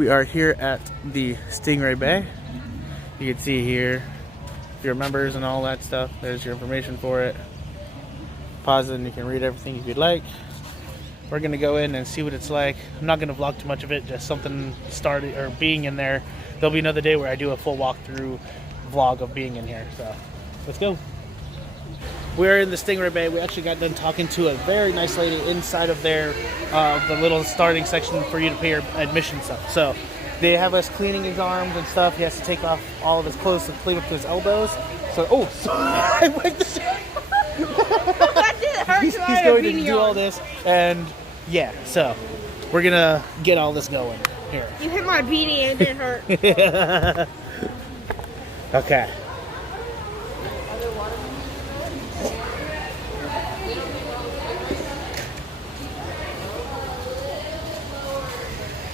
We are here at the Stingray Bay. You can see here your members and all that stuff. There's your information for it. Pause it and you can read everything if you'd like. We're gonna go in and see what it's like. I'm not gonna vlog too much of it, just something started or being in there. There'll be another day where I do a full walkthrough vlog of being in here. So let's go. We're in the Stingray Bay. We actually got done talking to a very nice lady inside of there, the little starting section for you to pay your admission stuff. So they have us cleaning his arms and stuff. He has to take off all of his clothes to clean up to his elbows. So, oh, sorry, I wiped the That didn't hurt. He's going to do all this, and yeah, so we're gonna get all this going here. You hit my beanie and it didn't hurt. Okay.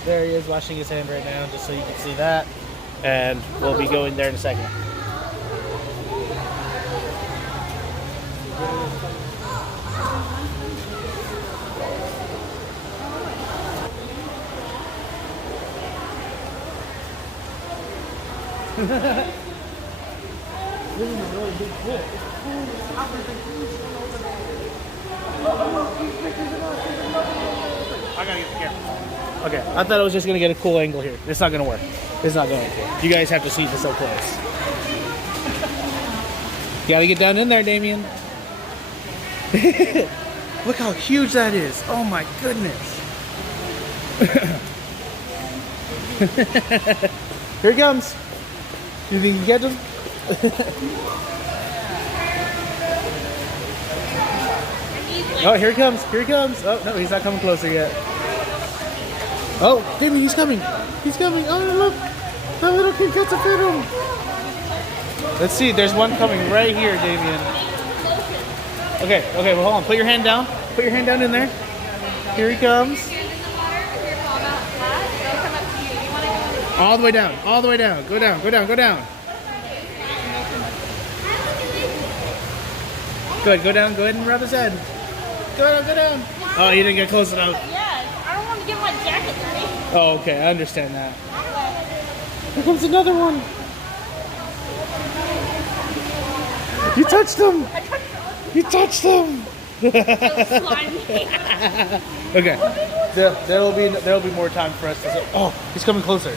There he is washing his hand right now, just so you can see that. And we'll be going there in a second. This is a really big pool. I gotta get the camera. Okay, I thought I was just gonna get a cool angle here. It's not gonna work. It's not going to. You guys have to see this so close. You gotta get down in there, Damien. Look how huge that is. Oh my goodness. Here he comes. You think you can get him? Oh, here he comes. Here he comes. Oh, no, he's not coming closer yet. Oh, Damien, he's coming. He's coming. Oh, look. That little kid gets to fit him. Let's see. There's one coming right here, Damien. Okay, well, hold on. Put your hand down. Put your hand down in there. Here he comes. All the way down. All the way down. Go down. Go down. Go down. Good. Go down. Go ahead and rub his head. Go down. Go down. Oh, you didn't get close enough. Yeah, I don't want to get my jacket dirty. Oh, okay. I understand that. Here comes another one. You touched him. You touched him. Okay. There'll be more time for us to say. Oh, he's coming closer.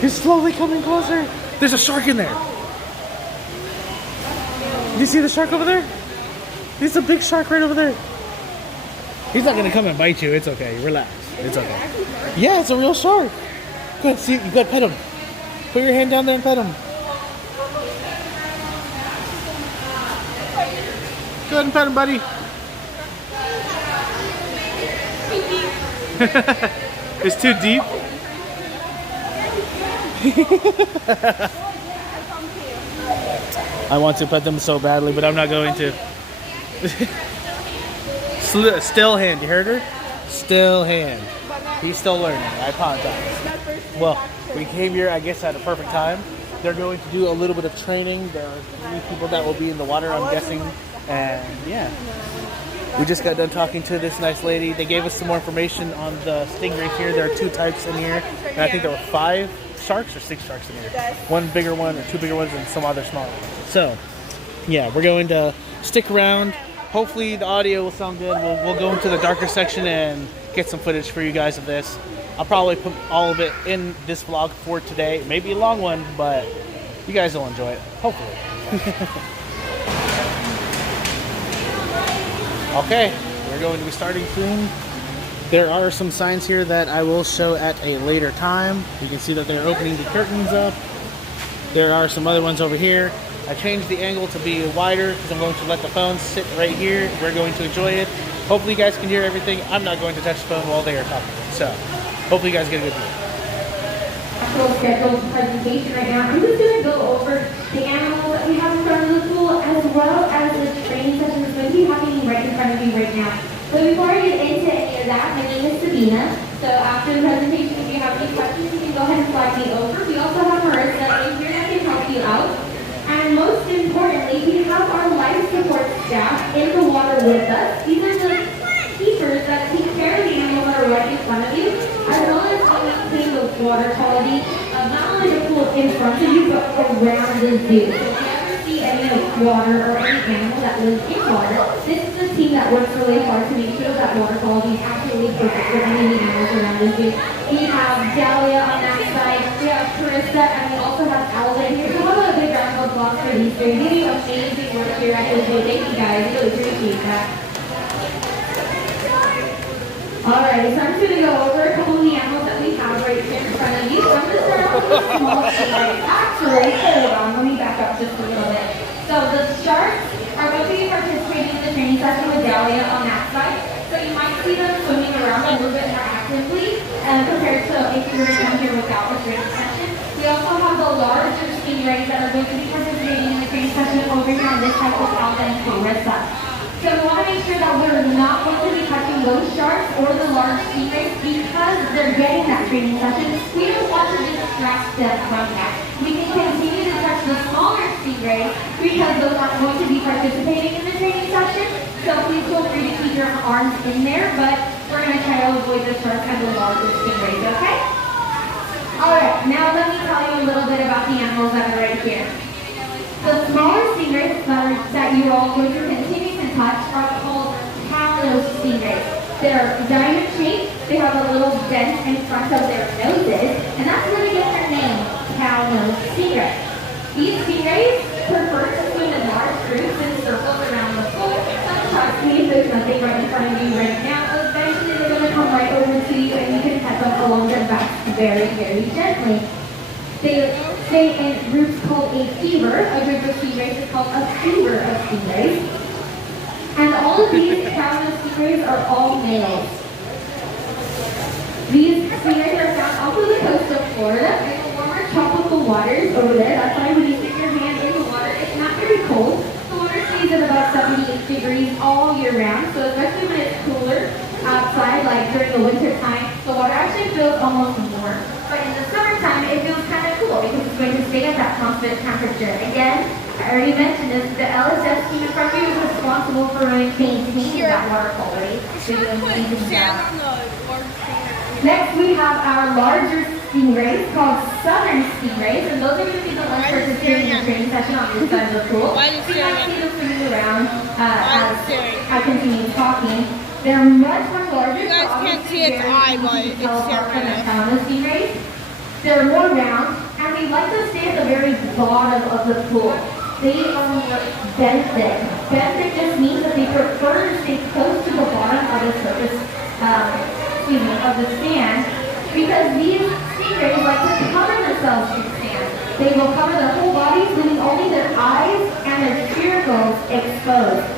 He's slowly coming closer. There's a shark in there. Do you see the shark over there? There's a big shark right over there. He's not gonna come and bite you. It's okay. Relax. It's okay. Yeah, it's a real shark. Good. See, you gotta pet him. Put your hand down there and pet him. Go ahead and pet him, buddy. It's too deep. I want to pet them so badly, but I'm not going to. Still hand. You heard her? Still hand. He's still learning. I apologize. Well, we came here, I guess, at a perfect time. They're going to do a little bit of training. There are 3 people that will be in the water, I'm guessing. And yeah, we just got done talking to this nice lady. They gave us some more information on the stingrays here. There are 2 types in here. And I think there were 5 sharks or 6 sharks in here. 1 bigger one or 2 bigger ones and some other smaller ones. So yeah, we're going to stick around. Hopefully the audio will sound good. We'll go into the darker section and get some footage for you guys of this. I'll probably put all of it in this vlog for today. Maybe a long one, but you guys will enjoy it, hopefully. Okay, we're going to be starting soon. There are some signs here that I will show at a later time. You can see that they're opening the curtains up. There are some other ones over here. I changed the angle to be wider because I'm going to let the phone sit right here. We're going to enjoy it. Hopefully you guys can hear everything. I'm not going to touch the phone while they are talking. So hopefully you guys get a good view. Scheduled presentation right now. I'm just going to go over the animals that we have in front of the pool as well as the training session that's going to be happening right in front of you right now. So before I get into any of that, my name is Sabina. So after the presentation, if you have any questions, you can go ahead and flag me over. We also have Marissa in here that can help you out. And most importantly, we have our life support staff in the water with us. These are the front of you, but around the zoo. So if you ever see any water or any animal that lives in water, this is the team that works really hard to make sure that water quality is absolutely perfect for any of the animals around the zoo. We have Dahlia on that side, we have Carissa, and we also have Alvin here. So how about a big round of applause for these three? They do amazing work here at the zoo. Thank you guys, really appreciate that. Alright, so I'm just going to go over a couple of the animals that we have right here in front of you. So I'm going to start off with the small sharks. Actually, hold on, let me back up just a little bit. So the sharks are going to be participating in the training session with Dahlia on that side. So you might see them swimming around a little bit more actively compared to if you were to come here without the training session. We also have the larger stingrays that are going to be participating in the training session over here on this side with Alvin and Carissa. So we want to make sure that we're not going to be touching those sharks or the large stingrays because they're getting that training session. We don't want to distract them from that. We can continue to touch the smaller stingrays because those aren't going to be participating in the training session. So please feel free to keep your arms in there, but we're going to try to avoid the sharks and the larger stingrays, okay? Alright, now let me tell you a little bit about the animals that are right here. The smaller stingrays that you're all going to continue to touch are called cow-nosed stingrays. They're diamond shaped, they have a little dent in front of their noses, and that's where they get their name, cow-nosed stingray. These stingrays prefer to swim in large groups and circles around the pool. So trust me, there's nothing right in front of you right now. Eventually they're going to come right over to you and you can pet them along their backs very, very gently. They stay in groups called a fever. A group of stingrays is called a fever of stingrays. And all of these cow-nosed stingrays are all males. These stingrays are found off of the coast of Florida in the warmer tropical waters over there. That's why when you stick your hand in the water, it's not very cold. The water stays at about 78 degrees all year round. So especially when it's cooler outside, like during the winter time, the water actually feels almost warm. But in the summertime, it feels kind of cool because it's going to stay at that constant temperature. Again, I already mentioned this, the LSS team in front of you is responsible for maintaining that water quality. So you don't need to do that. Next, we have our larger stingrays called southern stingrays, and those are going to be the ones participating in the training session on this side of the pool. So you might see them swimming around as I continue talking. They're much, much larger. You guys can't see its eye, but it's staring at the stingrays. They're more round, and they like to stay at the very bottom of the pool. They are more benthic. Benthic just means that they prefer to stay close to the bottom of the surface, of the sand, because these stingrays like to cover themselves in sand. They will cover their whole bodies, leaving only their eyes and their spiracles exposed.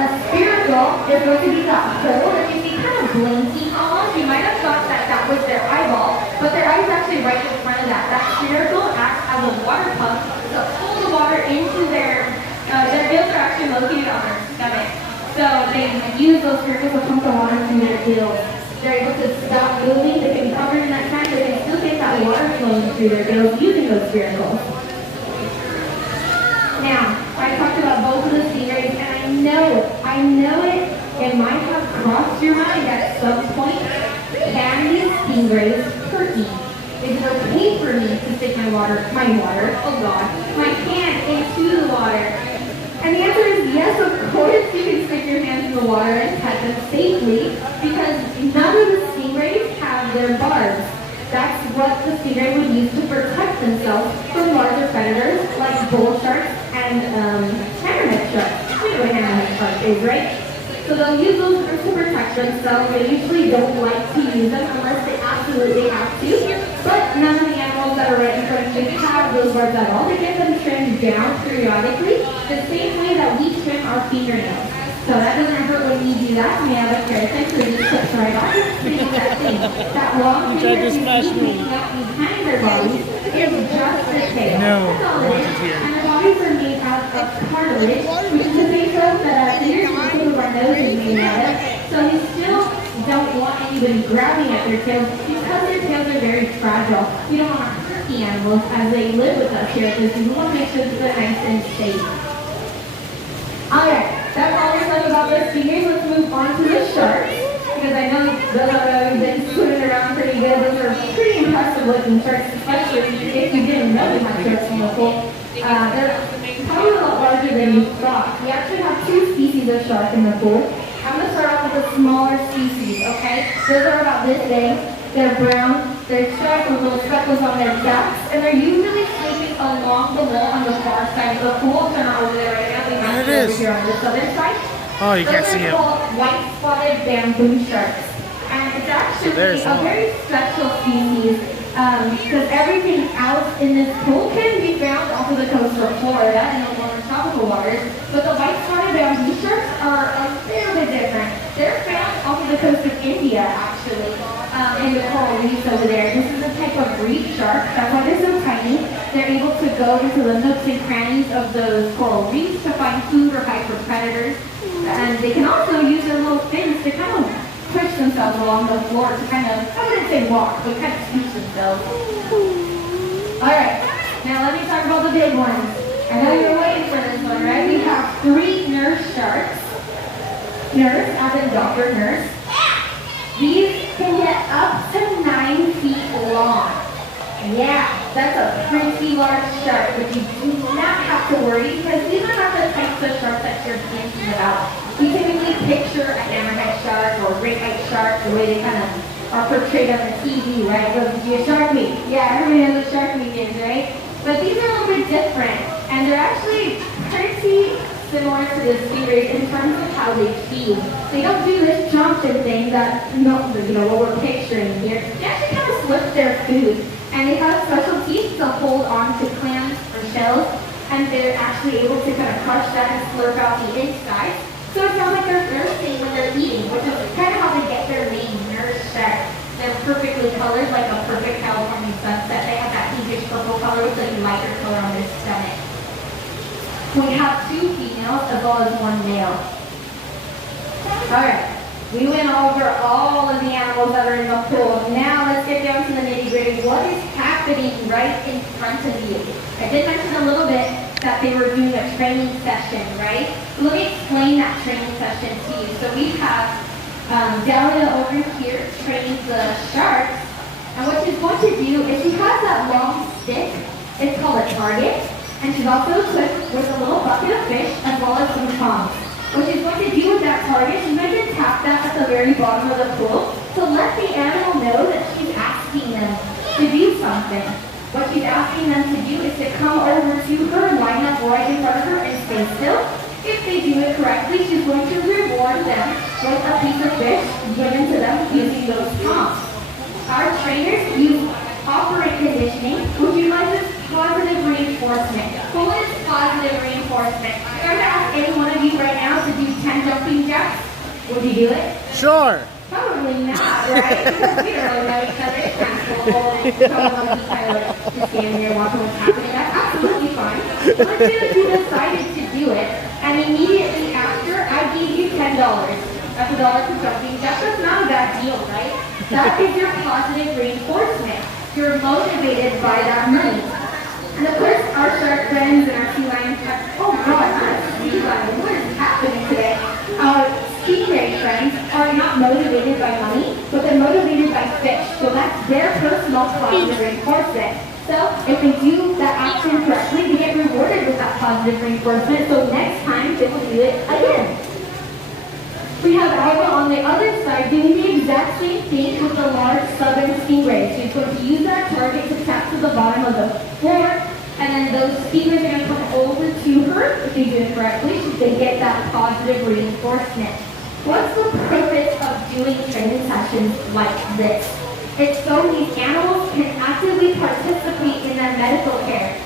A spiracle is going to be that hole that you see kind of blinking almost. You might have thought that that was their eyeball, but their eye is actually right in front of that. That spiracle acts as a water pump to pull the water into their gills are actually located on their stomach. So they use those spiracles to pump the water through their gills. They're able to stop moving, they can be covered in that time, but they can still get that water flowing through their gills using those spiracles. Now, I talked about both of the stingrays, and I know it might have crossed your mind at some point. Can these stingrays hurt me? Is it okay for me to stick my hand into the water? And the answer is yes, of course you can stick your hands in the water and pet them safely, because none of the stingrays have their barbs. That's what the stingray would use to protect themselves from larger predators like bull sharks and hammerhead sharks. You know what a hammerhead shark is, right? So they'll use those groups to protect themselves. They usually don't like to use them unless they absolutely have to. But none of the animals that are right in front of you have those barbs at all. They get them trimmed down periodically, the same way that we trim our fingernails. So that doesn't hurt when we do that. We have a keratin, so it just clips right off. That thing. That long finger is sticking up behind their bodies is just the tail. No, that's all it is. And their bodies are made out of cartilage, which is the same stuff that fingers in the tip of our nose is made out of. So we still don't want anybody grabbing at their tails because their tails are very fragile. We don't want to hurt the animals as they live with us here at the zoo. We want to make sure that they're nice and safe. Alright, that's all we said about the stingrays. Let's move on to the sharks, because I know those have been swimming around pretty good. Those are pretty impressive impressive looking sharks, especially if you didn't know we had sharks in the pool. They're probably a lot larger than you thought. We actually have two species of shark in the pool. I'm going to start off with the smaller species, okay? Those are about this big. They're brown. They're striped with little speckles on their backs, and they're usually sleeping along the wall on the far side of the pool. They're not over there right now. They might be over here on the southern side. Oh, you can't see Those are him. called white-spotted bamboo sharks. And it's actually a very special species because everything else in this pool can be found off of the coast of Florida and the warmer tropical waters. But the white-spotted bamboo sharks are a little bit different. They're found off of the coast of India, actually, in the coral reefs over there. This is a type of reef shark. That's why they're so tiny. They're able to go into the nooks and crannies of those coral reefs to find food or hide from predators. And they can also use their little fins to kind of push themselves along the floor to kind of, I wouldn't say walk, but kind of scooch themselves. Alright, now let me talk about the big ones. I know you're waiting for this one, right? We have 3 nurse sharks. Nurse, as in doctor nurse. These can get up to 9 feet long. Yeah, that's a pretty large shark, but you do not have to worry because these are not the types of sharks that you're thinking about. We typically picture a hammerhead shark or a great white shark the way they kind of are portrayed on the TV, right? Goes to see a shark week. Yeah, everybody knows what shark week is, right? But these are a little bit different, and they're actually pretty similar to the stingrays in terms of how they feed. They don't do this jumping thing that, you know, what we're picturing here. They actually kind of slip their food. And they have special teeth to hold on to clams or shells, and they're actually able to kind of crush that and slurp out the inside. So it sounds like they're thirsty when they're eating, which is kind of how they get their name, nurse shark. They're perfectly colored, like a perfect California sunset. They have that pinkish purple color with a lighter color on their stomach. We have 2 females as well as 1 male. Alright. We went over all of the animals that are in the pool. Now let's get down to the nitty-gritty. What is happening right in front of you? I did mention a little bit that they were doing a training session, right? Let me explain that training session to you. So we have Delia over here training the sharks. And what she's going to do is she has that long stick. It's called a target. And she's also equipped with a little bucket of fish as well as some tongs. What she's going to do with that target, she's going to tap that at the very bottom of the pool to let the animal know that she's asking them to do something. What she's asking them to do is to come over to her, line up right in front of her, and stay still. If they do it correctly, she's going to reward them with a piece of fish given to them using those prompts. Our trainers use operant conditioning, which utilizes positive reinforcement. What is positive reinforcement? If I were to ask any one of you right now to do 10 jumping jacks, would you do it? Sure. Probably not, right? Because we don't really know each other. It's kind of cool. Just stand here watching what's happening. That's absolutely fine. Let's say that you decided to do it, and immediately after, I gave you $10. That's $1 for jumping jacks. That's not a bad deal, right? That is your positive reinforcement. You're motivated by that money. And of course, our shark friends and our sea lions have, oh God, our sea lions, what is happening today? Our stingray friends are not motivated by money, but they're motivated by fish. So that's their personal positive reinforcement. So if they do that action correctly, they get rewarded with that positive reinforcement. So next time, they will do it again. We have Alva on the other side doing the exact same thing with the large southern stingray. So she's going to use that target to tap to the bottom of the floor, and then those stingrays are going to come over to her. If they do it correctly, they get that positive reinforcement. What's the purpose of doing training sessions like this? It's so these animals can actively participate in their medical care.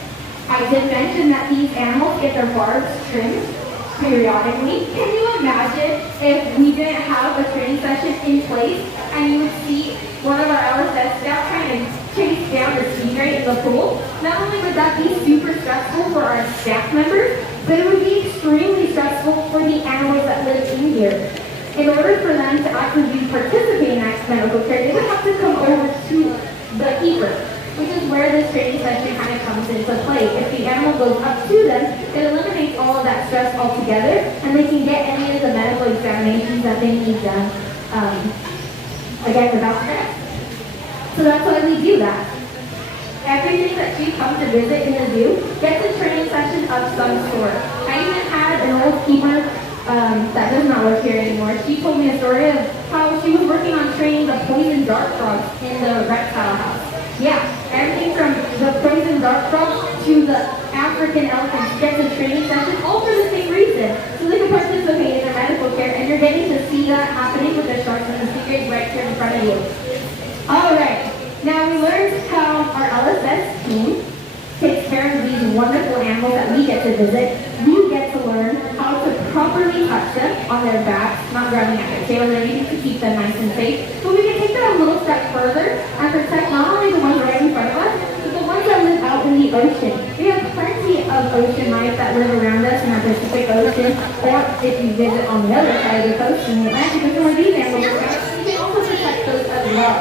I did mention that these animals get their barbs trimmed periodically. Can you imagine if we didn't have a training session in place and you would see one of our LSS staff trying to chase down the stingray in the pool? Not only would that be super stressful for our staff members, but it would be extremely stressful for the animals that live in here. In order for them to actively participate in that medical care, they would have to come over to the keeper, which is where this training session kind of comes into play. If the animal goes up to them, it eliminates all of that stress altogether, and they can get any of the medical examinations that they need done, again, without stress. So that's why we do that. Everything that she comes to visit in the zoo gets a training session of some sort. I even had an old keeper that does not work here anymore. She told me a story of how she was working on training the poison dart frogs in the reptile house. Yeah, everything from the poison dart frogs to the African elephants gets a training session, all for the same reason. So they can participate in their medical care, and you're getting to see that happening with the sharks and the stingrays right here in front of you. Alright, now we learned how our LSS team takes care of these wonderful animals that we get to visit. We get to learn how to properly touch them on their backs, not grabbing at their tails or anything to keep them nice and safe. But we can take that a little step further and protect not only the ones right in front of us, but the ones that live out in the ocean. We have plenty of ocean life that live around us in our Pacific Ocean, or if you visit on the other side of the coast in the Atlantic, there's some of these animals, we can also protect those as well.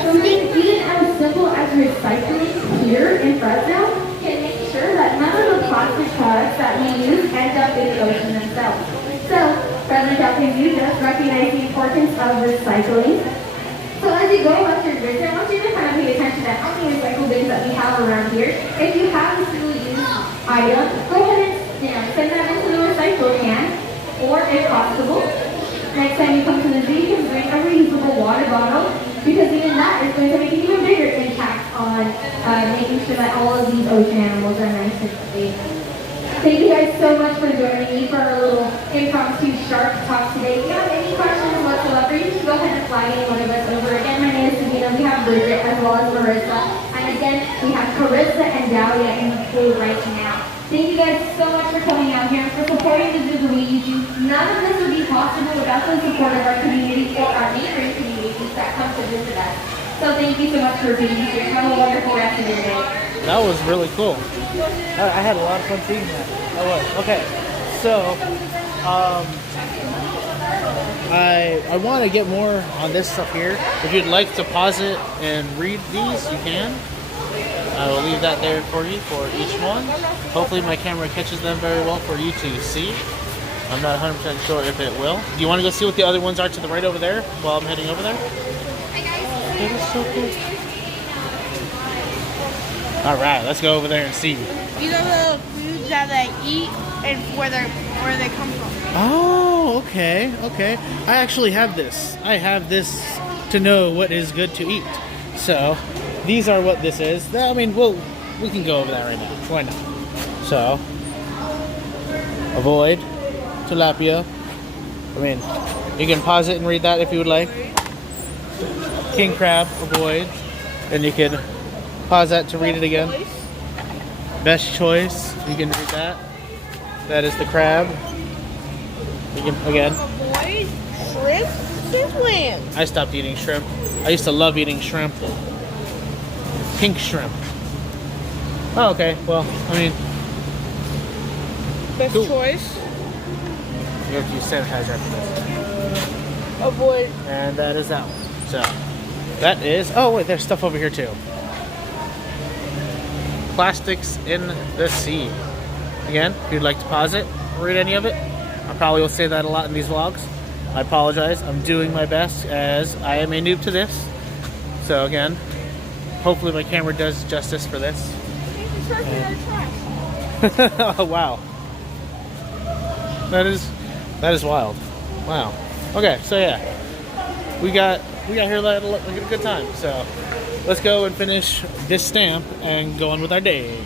So even as simple as recycling here in Fresno can make sure that none of the plastic products that we use end up in the ocean themselves. So, Fresno Chaffee Zoo does recognize the importance of recycling. So as you go about your visit, I want you to kind of pay attention to how many recycle bins that we have around here. If you have a single-use item, go ahead and send that into the recycle can, or if possible, next time you come to the zoo, you can bring a reusable water bottle, because even that is going to make an even bigger impact on making sure that all of these ocean animals are nice and safe. Thank you guys so much for joining me for our little impromptu shark talk today. If you have any questions whatsoever, you can go ahead and flag any one of us over. Again, my name is Sabina. We have Bridget as well as Marissa. And again, we have Carissa and Dahlia in the pool right now. Thank you guys so much for coming out here and for supporting the zoo the way you do. None of this would be possible without the support of our community or our neighboring communities that come to visit us. So thank you so much for being here. Have a wonderful rest of your day. That was really cool. I had a lot of fun seeing that. That was. Okay, so I want to get more on this stuff here. If you'd like to pause it and read these, you can. I will leave that there for you for each one. Hopefully my camera catches them very well for you to see. I'm not 100% sure if it will. Do you want to go see what the other ones are to the right over there while I'm heading over there? That is so cool. Alright, let's go over there and see. These are the foods that they eat and where they come from. Oh, okay, okay. I actually have this. I have this to know what is good to eat. So, these are what this is. I mean, we can go over that right now. Why not? So, avoid tilapia. I mean, you can pause it and read that if you would like. King crab, avoid. And you can pause that to read it again. Best choice. You can read that. That is the crab. You can, again. Avoid shrimp and clams. I stopped eating shrimp. I used to love eating shrimp. Pink shrimp. Oh, okay. Well, I mean, Best cool. choice. You have to use sanitizer after this. Avoid. And that is that one. So, that is... Oh, wait, there's stuff over here, too. Plastics in the sea. Again, if you'd like to pause it, read any of it. I probably will say that a lot in these vlogs. I apologize. I'm doing my best as I am a noob to this. So, again, hopefully my camera does justice for this. Oh, wow. That is wild. Wow. Okay, so yeah. We got here a good time. So let's go and finish this stamp and go on with our day.